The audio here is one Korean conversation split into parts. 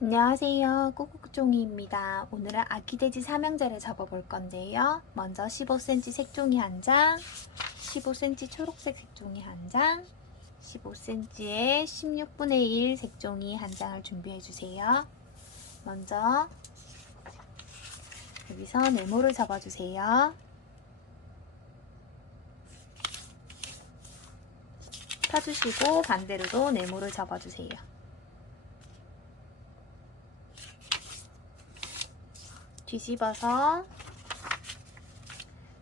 안녕하세요. 꾸꾸종이입니다. 오늘은 아기돼지 삼형제를 접어볼 건데요. 먼저 15cm 색종이 한 장, 15cm 초록색 색종이 한 장, 15cm에 16분의 1 색종이 한 장을 준비해 주세요. 먼저 여기서 네모를 접어주세요. 펴주시고 반대로도 네모를 접어주세요. 뒤집어서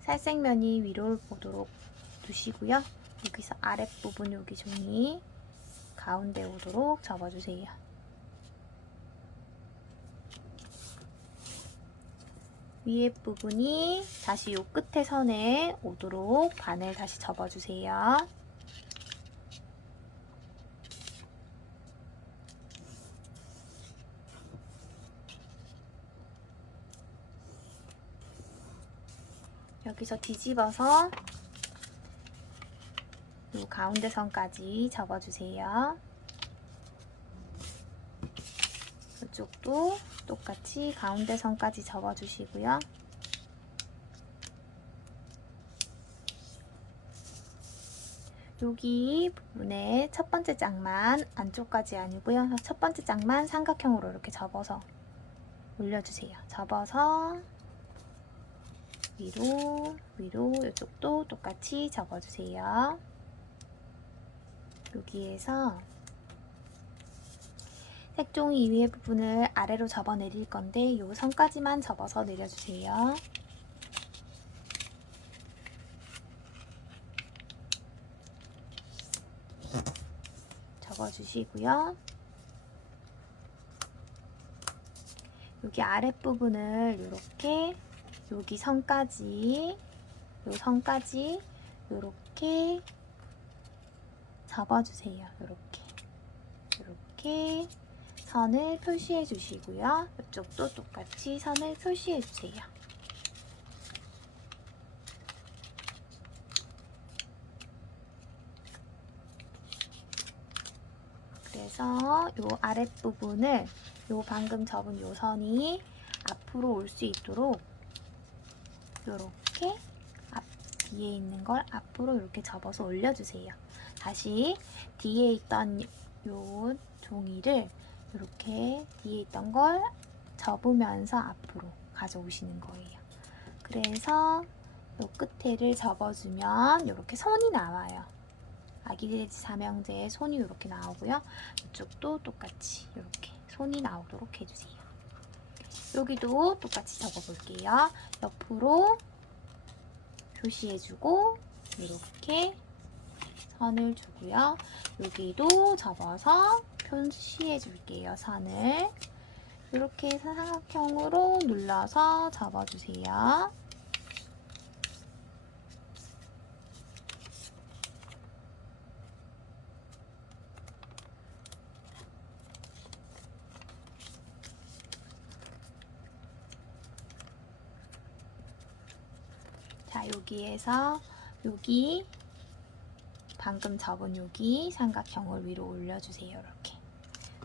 살색면이 위로 보도록 두시고요. 여기서 아랫부분 여기 종이 가운데 오도록 접어주세요. 위에 부분이 다시 요 끝에 선에 오도록 반을 다시 접어주세요. 여기서 뒤집어서 이 가운데 선까지 접어주세요. 이쪽도 똑같이 가운데 선까지 접어주시고요. 여기 부분에 첫 번째 짝만 안쪽까지 아니고요. 첫 번째 짝만 삼각형으로 이렇게 접어서 올려주세요. 접어서 위로 위로 이쪽도 똑같이 접어주세요. 여기에서 색종이 위에 부분을 아래로 접어 내릴 건데 이 선까지만 접어서 내려주세요. 접어주시고요. 여기 아랫부분을 이렇게 여기 선까지 요 선까지 요렇게 접어주세요. 요렇게 요렇게 선을 표시해 주시고요. 이쪽도 똑같이 선을 표시해 주세요. 그래서 요 아랫부분을 요 방금 접은 요 선이 앞으로 올 수 있도록 이렇게 앞 뒤에 있는 걸 앞으로 이렇게 접어서 올려주세요. 다시 뒤에 있던 요 종이를 이렇게 뒤에 있던 걸 접으면서 앞으로 가져오시는 거예요. 그래서 요 끝에를 접어주면 이렇게 손이 나와요. 아기 돼지 삼형제의 손이 이렇게 나오고요. 이쪽도 똑같이 이렇게 손이 나오도록 해주세요. 여기도 똑같이 접어볼게요. 옆으로 표시해주고 이렇게 선을 주고요. 여기도 접어서 표시해줄게요. 선을 이렇게 해서 삼각형으로 눌러서 접어주세요. 자, 여기에서 여기 방금 접은 여기 삼각형을 위로 올려주세요. 이렇게.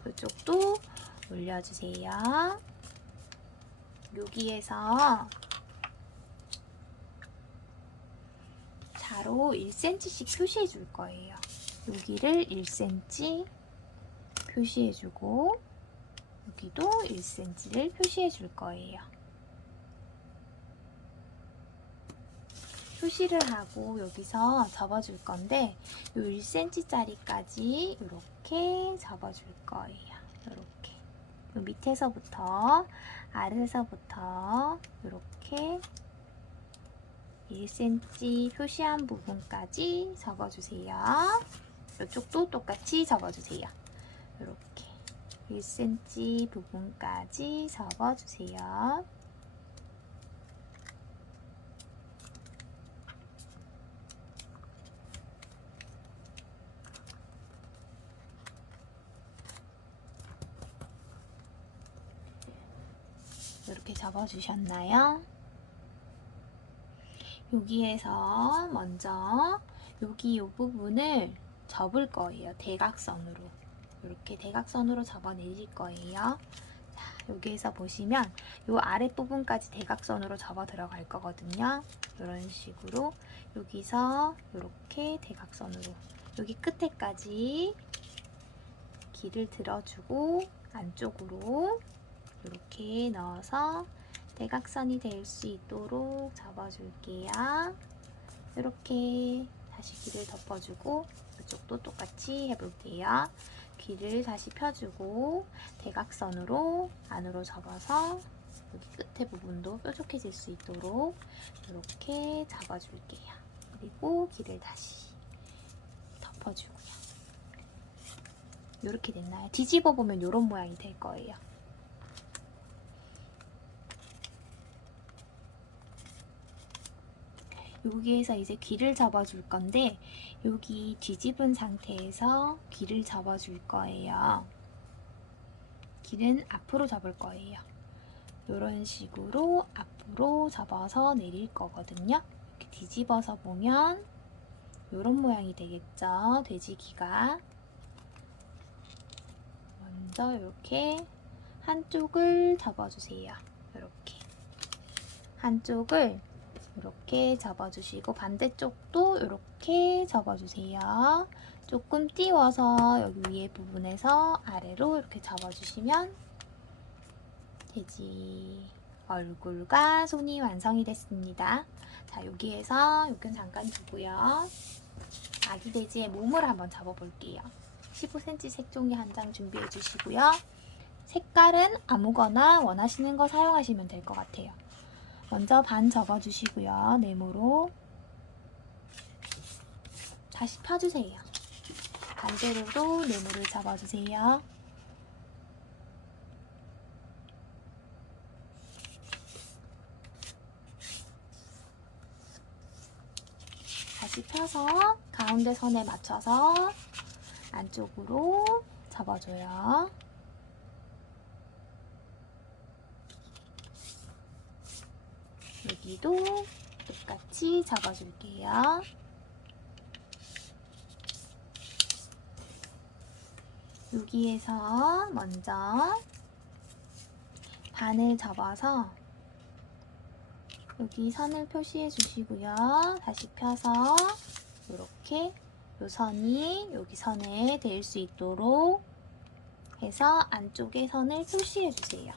이쪽도 올려주세요. 여기에서 자로 1cm씩 표시해 줄 거예요. 여기를 1cm 표시해 주고 여기도 1cm를 표시해 줄 거예요. 표시를 하고 여기서 접어줄 건데 요 1cm짜리까지 이렇게 접어줄 거예요. 이렇게 요 밑에서부터 아래에서부터 이렇게 1cm 표시한 부분까지 접어주세요. 이쪽도 똑같이 접어주세요. 이렇게 1cm 부분까지 접어주세요. 접어주셨나요? 여기에서 먼저 여기 이 부분을 접을 거예요. 대각선으로. 이렇게 대각선으로 접어 내릴 거예요. 자, 여기에서 보시면 이 아랫부분까지 대각선으로 접어 들어갈 거거든요. 이런 식으로 여기서 이렇게 대각선으로 여기 끝에까지 길을 들어주고 안쪽으로 이렇게 넣어서 대각선이 될 수 있도록 잡아줄게요. 이렇게 다시 길을 덮어주고 이쪽도 똑같이 해볼게요. 귀를 다시 펴주고 대각선으로 안으로 접어서 여기 끝에 부분도 뾰족해질 수 있도록 이렇게 잡아줄게요. 그리고 귀를 다시 덮어주고요. 이렇게 됐나요? 뒤집어 보면 이런 모양이 될 거예요. 여기에서 이제 귀를 접어줄 건데 여기 뒤집은 상태에서 귀를 접어줄 거예요. 귀는 앞으로 접을 거예요. 이런 식으로 앞으로 접어서 내릴 거거든요. 이렇게 뒤집어서 보면 이런 모양이 되겠죠. 돼지 귀가 먼저 이렇게 한쪽을 접어주세요. 이렇게 한쪽을 이렇게 접어주시고 반대쪽도 이렇게 접어주세요. 조금 띄워서 여기 위에 부분에서 아래로 이렇게 접어주시면 돼지 얼굴과 손이 완성이 됐습니다. 자 여기에서 여기는 잠깐 두고요. 아기 돼지의 몸을 한번 잡아볼게요. 15cm 색종이 한 장 준비해 주시고요. 색깔은 아무거나 원하시는 거 사용하시면 될 것 같아요. 먼저 반 접어주시고요. 네모로 다시 펴주세요. 반대로도 네모를 접어주세요. 다시 펴서 가운데 선에 맞춰서 안쪽으로 접어줘요. 여기도 똑같이 접어줄게요. 여기에서 먼저 반을 접어서 여기 선을 표시해 주시고요. 다시 펴서 이렇게 요 선이 여기 선에 될 수 있도록 해서 안쪽에 선을 표시해 주세요.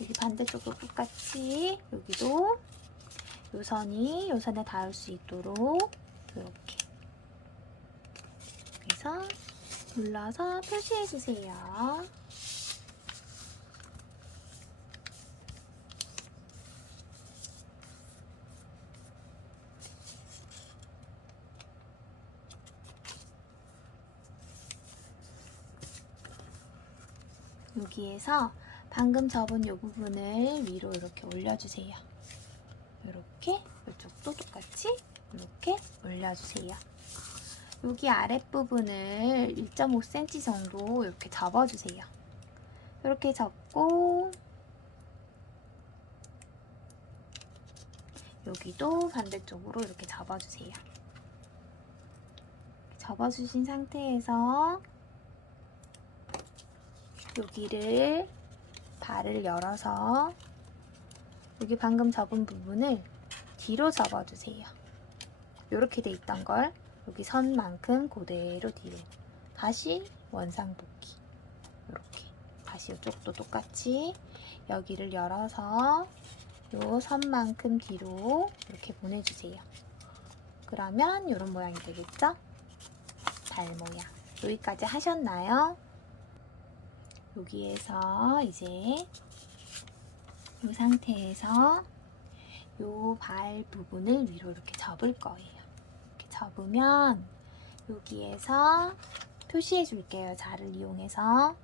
여기 반대쪽도 똑같이 여기도 요 선이 요 선에 닿을 수 있도록 이렇게 그래서 눌러서 표시해 주세요. 여기에서 방금 접은 이 부분을 위로 이렇게 올려주세요. 이렇게 이쪽도 똑같이 이렇게 올려주세요. 여기 아랫부분을 1.5cm 정도 이렇게 접어주세요. 이렇게 접고 여기도 반대쪽으로 이렇게 접어주세요. 접어주신 상태에서 여기를 발을 열어서 여기 방금 접은 부분을 뒤로 접어주세요. 이렇게 돼 있던 걸 여기 선만큼 그대로 뒤로 다시 원상복귀 이렇게 다시 이쪽도 똑같이 여기를 열어서 요 선만큼 뒤로 이렇게 보내주세요. 그러면 이런 모양이 되겠죠? 발 모양 여기까지 하셨나요? 여기에서 이제 이 상태에서 요 발 부분을 위로 이렇게 접을 거예요. 이렇게 접으면 여기에서 표시해 줄게요. 자를 이용해서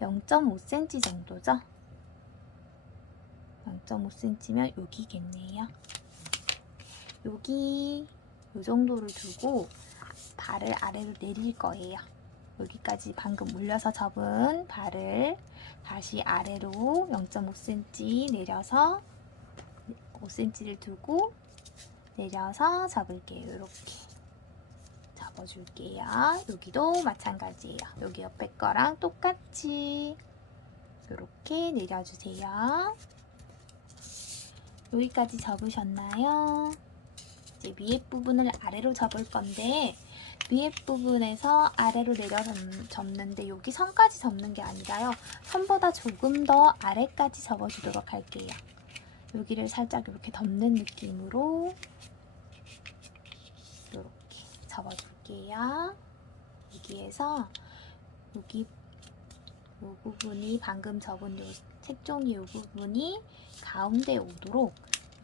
0.5cm 정도죠. 0.5cm면 여기겠네요. 여기 요 정도를 두고 발을 아래로 내릴 거예요. 여기까지 방금 올려서 접은 발을 다시 아래로 0.5cm 내려서 5cm를 두고 내려서 접을게요. 이렇게 접어줄게요. 여기도 마찬가지예요. 여기 옆에 거랑 똑같이 이렇게 내려주세요. 여기까지 접으셨나요? 이제 위에 부분을 아래로 접을 건데 위에 부분에서 아래로 내려 접- 접는데 여기 선까지 접는 게 아니라요. 선보다 조금 더 아래까지 접어주도록 할게요. 여기를 살짝 이렇게 덮는 느낌으로 이렇게 접어줄게요. 여기에서 여기 이 부분이 방금 접은 요 색종이 요 부분이 가운데 오도록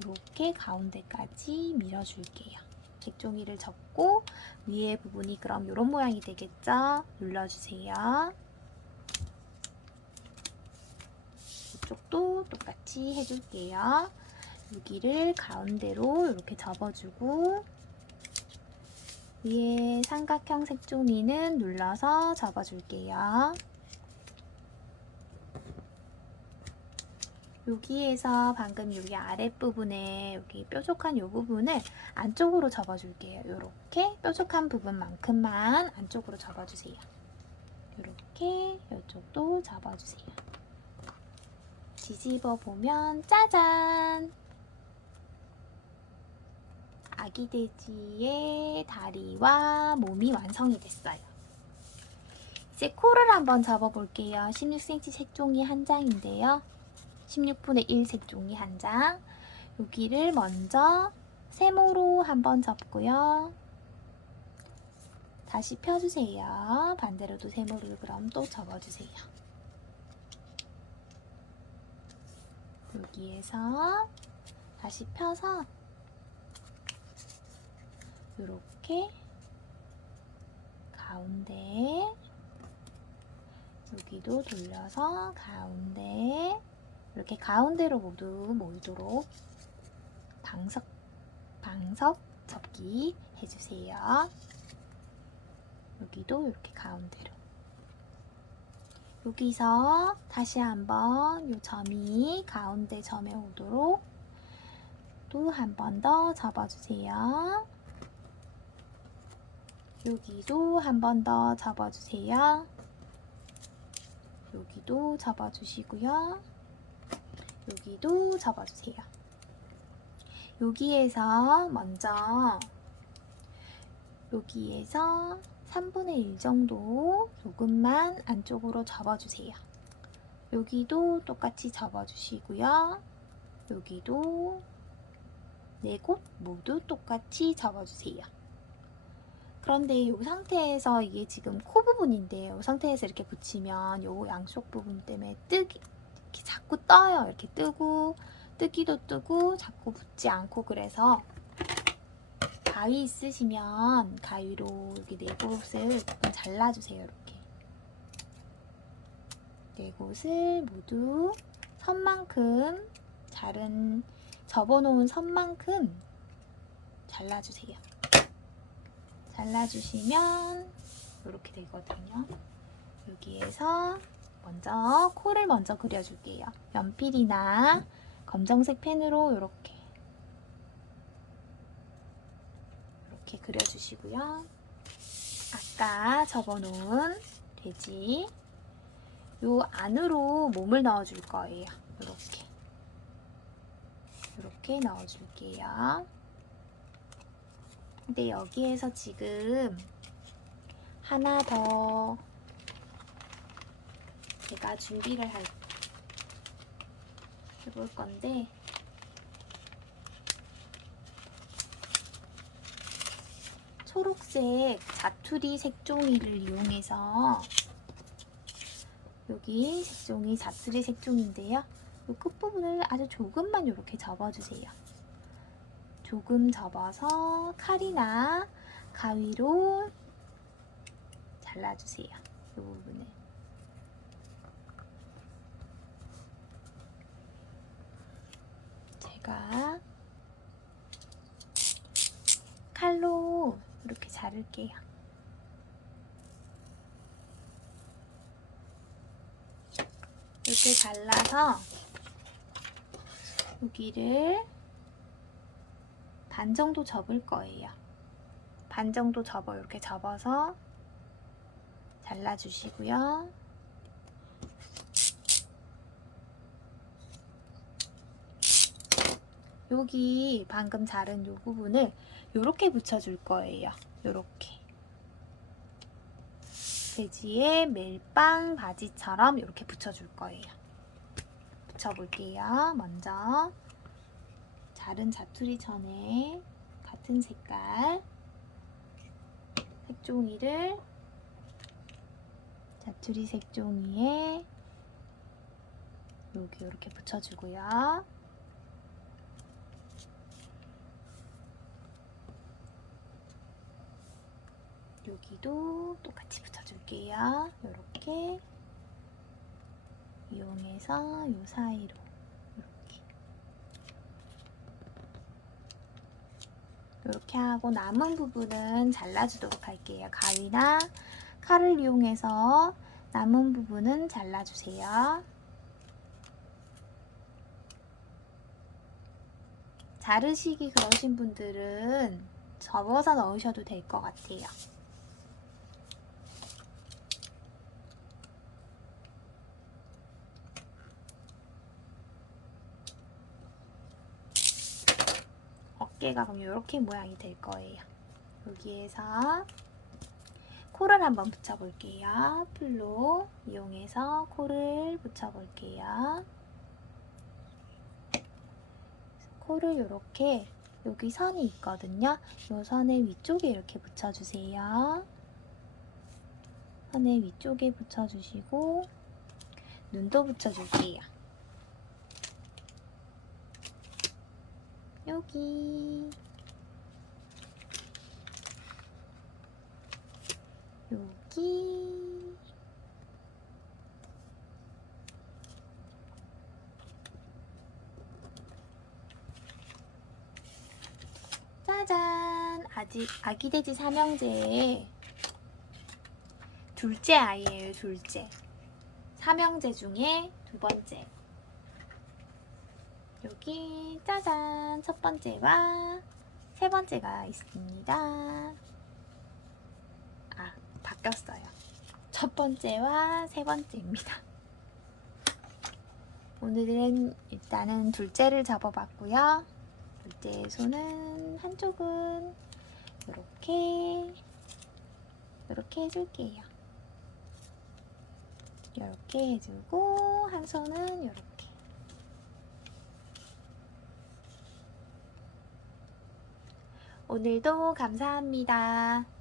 이렇게 가운데까지 밀어줄게요. 색 종이를 접고 위에 부분이 그럼 이런 모양이 되겠죠? 눌러주세요. 이쪽도 똑같이 해줄게요. 여기를 가운데로 이렇게 접어주고 위에 삼각형 색종이는 눌러서 접어줄게요. 여기에서 방금 여기 아랫부분에 여기 뾰족한 이 부분을 안쪽으로 접어줄게요. 이렇게 뾰족한 부분만큼만 안쪽으로 접어주세요. 이렇게 이쪽도 접어주세요. 뒤집어 보면 짜잔! 아기 돼지의 다리와 몸이 완성이 됐어요. 이제 코를 한번 접어볼게요. 16cm 색종이 한 장인데요. 16분의 1 색 종이 한 장. 여기를 먼저 세모로 한번 접고요. 다시 펴주세요. 반대로도 세모를 그럼 또 접어주세요. 여기에서 다시 펴서 이렇게 가운데 여기도 돌려서 가운데 이렇게 가운데로 모두 모이도록 방석 방석 접기 해주세요. 여기도 이렇게 가운데로 여기서 다시 한번 이 점이 가운데 점에 오도록 또 한 번 더 접어주세요. 여기도 한 번 더 접어주세요. 여기도 접어주시고요. 여기도 접어주세요. 여기에서 먼저 여기에서 3분의 1 정도 조금만 안쪽으로 접어주세요. 여기도 똑같이 접어주시고요. 여기도 네 곳 모두 똑같이 접어주세요. 그런데 이 상태에서 이게 지금 코 부분인데요. 이 상태에서 이렇게 붙이면 이 양쪽 부분 때문에 뜨기 이렇게 자꾸 떠요. 이렇게 뜨고 뜨기도 뜨고 자꾸 붙지 않고 그래서 가위 있으시면 가위로 여기 네 곳을 잘라주세요. 이렇게 네 곳을 모두 선만큼 자른 접어놓은 선만큼 잘라주세요. 잘라주시면 이렇게 되거든요. 여기에서 먼저 코를 먼저 그려줄게요. 연필이나 검정색 펜으로 이렇게 이렇게 그려주시고요. 아까 접어놓은 돼지 요 안으로 몸을 넣어줄 거예요. 이렇게 이렇게 넣어줄게요. 근데 여기에서 지금 하나 더 제가 준비를 할, 해볼 건데 초록색 자투리 색종이를 이용해서 여기 색종이 자투리 색종인데요. 이 끝부분을 아주 조금만 이렇게 접어주세요. 조금 접어서 칼이나 가위로 잘라주세요. 이 부분을. 제가 칼로 이렇게 자를게요. 이렇게 잘라서 여기를 반 정도 접을 거예요. 반 정도 접어 이렇게 접어서 잘라주시고요. 여기 방금 자른 요 부분을 요렇게 붙여줄 거예요. 요렇게. 돼지의 멜빵 바지처럼 이렇게 붙여줄 거예요. 붙여볼게요. 먼저 자른 자투리 전에 같은 색깔 색종이를 자투리 색종이에 여기 이렇게 붙여주고요. 여기도 똑같이 붙여줄게요. 이렇게 이용해서 요 사이로 이렇게 이렇게 하고 남은 부분은 잘라주도록 할게요. 가위나 칼을 이용해서 남은 부분은 잘라주세요. 자르시기 그러신 분들은 접어서 넣으셔도 될 것 같아요. 어깨가 그럼 이렇게 모양이 될 거예요. 여기에서 코를 한번 붙여볼게요. 풀로 이용해서 코를 붙여볼게요. 코를 이렇게 여기 선이 있거든요. 이 선의 위쪽에 이렇게 붙여주세요. 선의 위쪽에 붙여주시고 눈도 붙여줄게요. 여기. 여기. 짜잔. 아직 아기 돼지 삼형제의 둘째 아이예요 둘째. 삼형제 중에 두 번째 여기 짜잔 첫 번째와 세 번째가 있습니다. 아 바뀌었어요. 첫 번째와 세 번째입니다. 오늘은 일단은 둘째를 접어봤고요. 둘째의 손은 한쪽은 이렇게 이렇게 해줄게요. 이렇게 해주고 한 손은 이렇게. 오늘도 감사합니다.